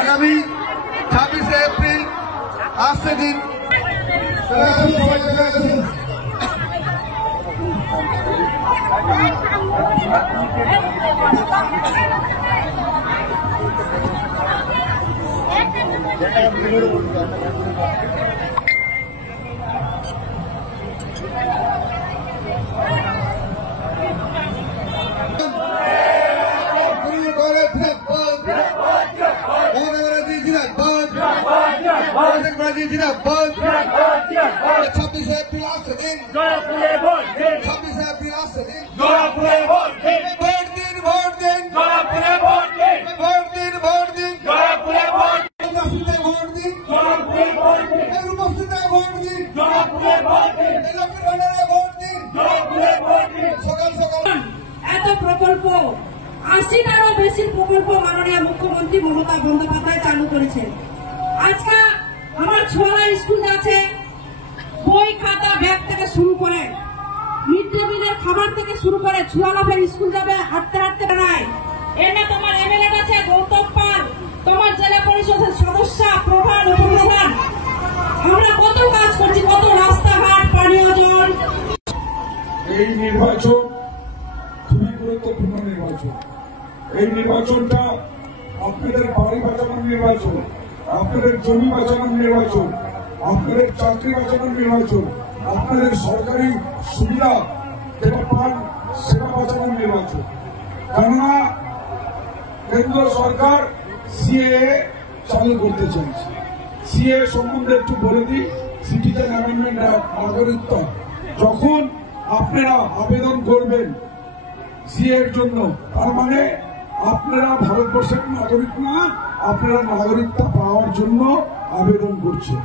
আগামী 26 এপ্রিল আসছে দিন जिंदाबाद 26 एप्रिल আসছে দিন জয়পুরে ভোট দিন 26 এপ্রিল আসছে দিন জয়পুরে ভোট দিন ভোট দিন ভোট দিন জয়পুরে ভোট দিন ভোট দিন ভোট দিন জয়পুরে ভোট উপস্থিতে ভোট দিন জয়পুরে ভোট দিন উপস্থিতে ভোট দিন জয়পুরে ভোট দিন লক্ষ্মীর ভান্ডারে ভোট দিন জয়পুরে ভোট দিন সকাল সকাল এত প্রকল্প 80টারও বেশি প্রকল্প মাননীয় মুখ্যমন্ত্রী মমতা বন্দ্যোপাধ্যায় চালু করেছেন। আজকে আমার ছোলা স্কুল আছে, বই খাতা ব্যাগ থেকে শুরু করে মিড ডে মিলের খাবার থেকে শুরু করে ছোয়ালাফের স্কুল যাবে হাঁটতে হাঁটতে বেড়ায়। এনে তোমার এমএলএ আছে গৌতম পাল, তোমার জেলা পরিষদের সদস্য প্রধান উপপ্রধান, আমরা কত কাজ করছি, কত রাস্তাঘাট পানীয় জল। এই নির্বাচন খুবই গুরুত্বপূর্ণ নির্বাচন। এই নির্বাচনটা আপনাদের বাড়ি বাঁচানোর নির্বাচন, আপনাদের জমি বাঁচানোর নির্বাচন, আপনাদের চাকরি বাঁচানোর নির্বাচন, আপনাদের সরকারি সুবিধা যেটা পান সেটা বাঁচানোর নির্বাচন। কেননা কেন্দ্র সরকার সিএএ চালু করতে চাইছে। সিএএ সম্বন্ধে একটু বলে দিই, সিটিজেন অ্যামেন্ডমেন্ট অ্যাক্ট, নাগরিকত্ব। যখন আপনারা আবেদন করবেন সিএর জন্য, তার মানে আপনারা ভারতবর্ষের নাগরিক না, আপনারা নাগরিকত্ব পাওয়ার জন্য আবেদন করছেন।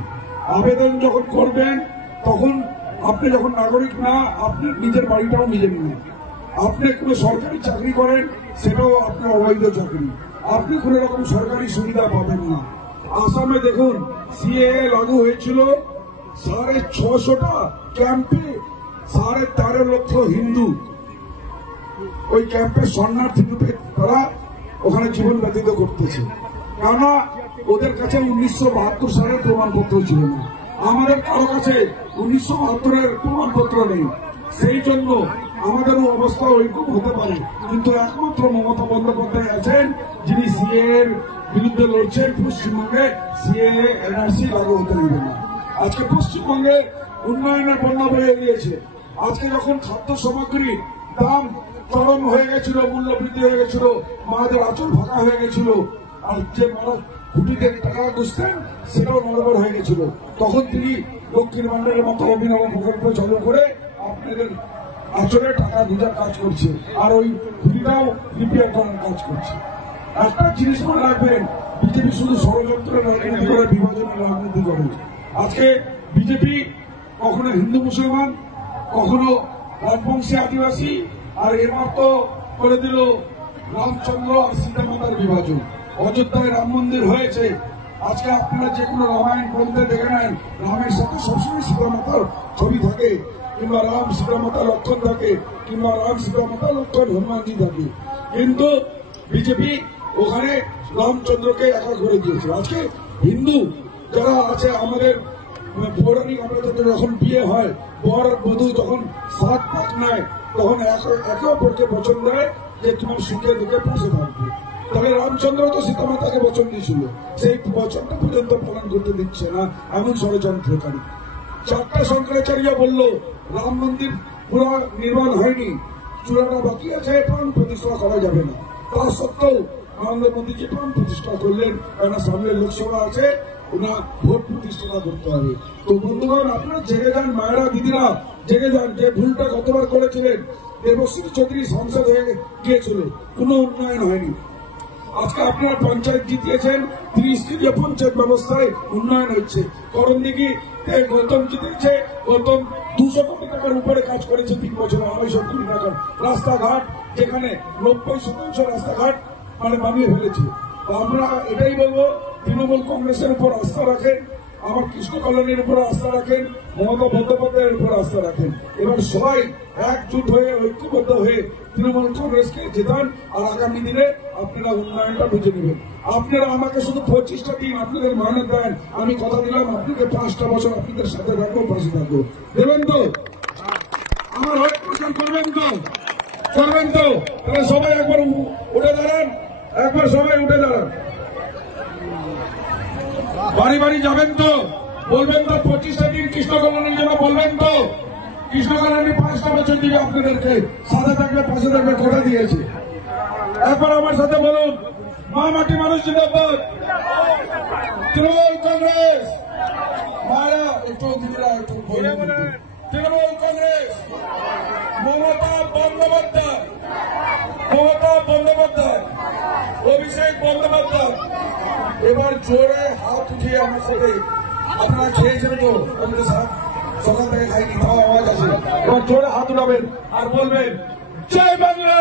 আবেদন যখন করবেন তখন আপনি যখন নাগরিক না, আপনার নিজের বাড়িটাও নিজের নেই। আপনি কোনো সরকারি চাকরি করেন সেটাও আপনার অবৈধ চাকরি, আপনি কোন রকম সরকারি সুবিধা পাবেন না। আসামে দেখুন সিএএ লাগু হয়েছিল, 650টা ক্যাম্পে 13.5 লক্ষ হিন্দু ওই ক্যাম্পের শরণার্থী রূপে তারা ওখানে জীবন ব্যতীত করতেছে। কেননা ওদের কাছে 1972 সালের প্রমাণপত্র ছিল না, আমাদের কারো কাছে 1972-এর প্রমাণপত্র নেই। সেই জন্য আমাদেরও অবস্থা ওইরকম হতে পারে, কিন্তু একমাত্র মমতা বন্দ্যোপাধ্যায় আছেন যিনি সিএএর বিরুদ্ধে লড়ছেন। পশ্চিমবঙ্গে সিএএ এনআরসি লাগু হতে দেবে না। আজকে পশ্চিমবঙ্গে উন্নয়নের বন্যা বেড়ে গিয়েছে। আজকে যখন খাদ্য সামগ্রীর দাম চরম হয়ে গেছিল, মূল্য বৃদ্ধি হয়ে গেছিল, মাদের আঁচল ফাঁকা হয়ে গেছিল, আর যে মানুষ কোটিতে টাকা গুছতেন সেটাও নড়বড় হয়ে গেছিল, তখন তিনি লক্ষ্মীর ভান্ডারের মতো অভিনব প্রকল্প চালু করে আপনাদের আঁচলে টাকা গুজার কাজ করছে, আর ওই খুঁটিটাও রিপেয়ার করার কাজ করছে। একটা জিনিস মনে রাখবেন, বিজেপি শুধু ষড়যন্ত্রের রাজনীতি করে, বিভাজনের রাজনীতি করে। আজকে বিজেপি কখনো হিন্দু মুসলমান, কখনো রাজবংশী আদিবাসী, আর এবার তো করে দিল রামচন্দ্র আর সীতামাতার বিভাজন। অযোধ্যায় রাম মন্দির হয়েছে, আজকে আপনারা যে কোনো রামায়ণ গ্রন্থে দেখে নেন, রামের সাথে সবসময় সীতামাতার ছবি থাকে, কিংবা রাম সীতামাতা লক্ষণ থাকে, কিংবা রাম সীতামাতা লক্ষণ হনুমানজি থাকে। কিন্তু বিজেপি ওখানে রামচন্দ্রকে একা করে দিয়েছে। আজকে হিন্দু যারা আছে আমাদের পৌরাণিক, আমরা যখন বিয়ে হয়, বর আর বধূ যখন 7 পাক নেয়, তখন একে অপরকে বচন দেয় যে তোমার সুখে দুঃখে পাশে থাকবে। তাহলে রামচন্দ্র তো সীতামাতাকে বচন দিয়েছিল, সেই বচনটা পর্যন্ত পালন করতে দিচ্ছে না, এমন ষড়যন্ত্রকারী। 4টা শঙ্করাচার্য বলল রাম মন্দির পুরো নির্মাণ হয়নি, চূড়াটা বাকি আছে, প্রাণ প্রতিষ্ঠা করা যাবে না। তা সত্ত্বেও নরেন্দ্র মোদীজি প্রাণ প্রতিষ্ঠা করলেন, কেন সামনে লোকসভা আছে, ওনা ভোট প্রতিষ্ঠা করতে হবে। তো বন্ধুগণ, আপনারা জেগে যান, মায়েরা দিদিরা জেগে যান। যে ভুলটা গতবার করেছিলেন দেবশ্রী চৌধুরী সংসদ হয়ে গিয়েছিল, কোনো উন্নয়ন হয়নি। আজকে আপনারা পঞ্চায়েত জিতিয়েছেন, 30 থেকে পঞ্চায়েত ব্যবস্থায় উন্নয়ন হচ্ছে। করণদিঘি গৌতম জিতেছে, গৌতম 200 কোটি টাকার উপরে কাজ করেছে 3 বছর, 250 কোটি টাকার রাস্তাঘাট, যেখানে 90% রাস্তাঘাট বানিয়ে ফেলেছে। তো আমরা এটাই বলবো, তৃণমূল কংগ্রেসের উপর আস্থা রাখেন, আমার কৃষ্ণ কল্যাণীর উপর আস্থা রাখেন, মমতা বন্দ্যোপাধ্যায়ের উপর আস্থা রাখেন। এবার সবাই একজুট হয়ে ঐক্যবদ্ধ হয়ে তৃণমূল কংগ্রেসকে জেতান, আর আগামী দিনে আপনারা উন্নয়নটা বুঝে নেবেন। আপনারা আমাকে শুধু 25টা দিন আপনাদের মানত দেন, আমি কথা দিলাম আপনাকে 5টা বছর আপনাদের সাথে থাকবো, পাশে থাকবো। দেবেন তো? আমার হয়ে প্রচার করবেন তো? করবেন তো? তাহলে সবাই একবার উঠে দাঁড়ান, একবার সবাই উঠে দাঁড়ান। বাড়ি বাড়ি যাবেন তো? বলবেন তো 25টা দিন কৃষ্ণ কল্যাণীর জন্য বলবেন তো? কৃষ্ণ কল্যাণী 5টা বছর দিবে আপনাদেরকে, সাথে থাকবে, পাশে থাকবে, কথা দিয়েছে। একবার আমার সাথে বলুন, মা মাটি মানুষ জিন্দাবাদ, তৃণমূল কংগ্রেস, মারা একটু দিদিরা একটু তৃণমূল কংগ্রেস, মমতা বন্দ্যোপাধ্যায়, মমতা বন্দ্যোপাধ্যায়, অভিষেক বন্দ্যোপাধ্যায়। এবার জোরে হাত উঠিয়ে আমার সাথে, আপনারা খেয়েছেন তো? আমি তো সকাল থেকে খাইনি, তাও আওয়াজ আছে। এবার জোরে হাত উঠাবেন আর বলবেন জয় বাংলা।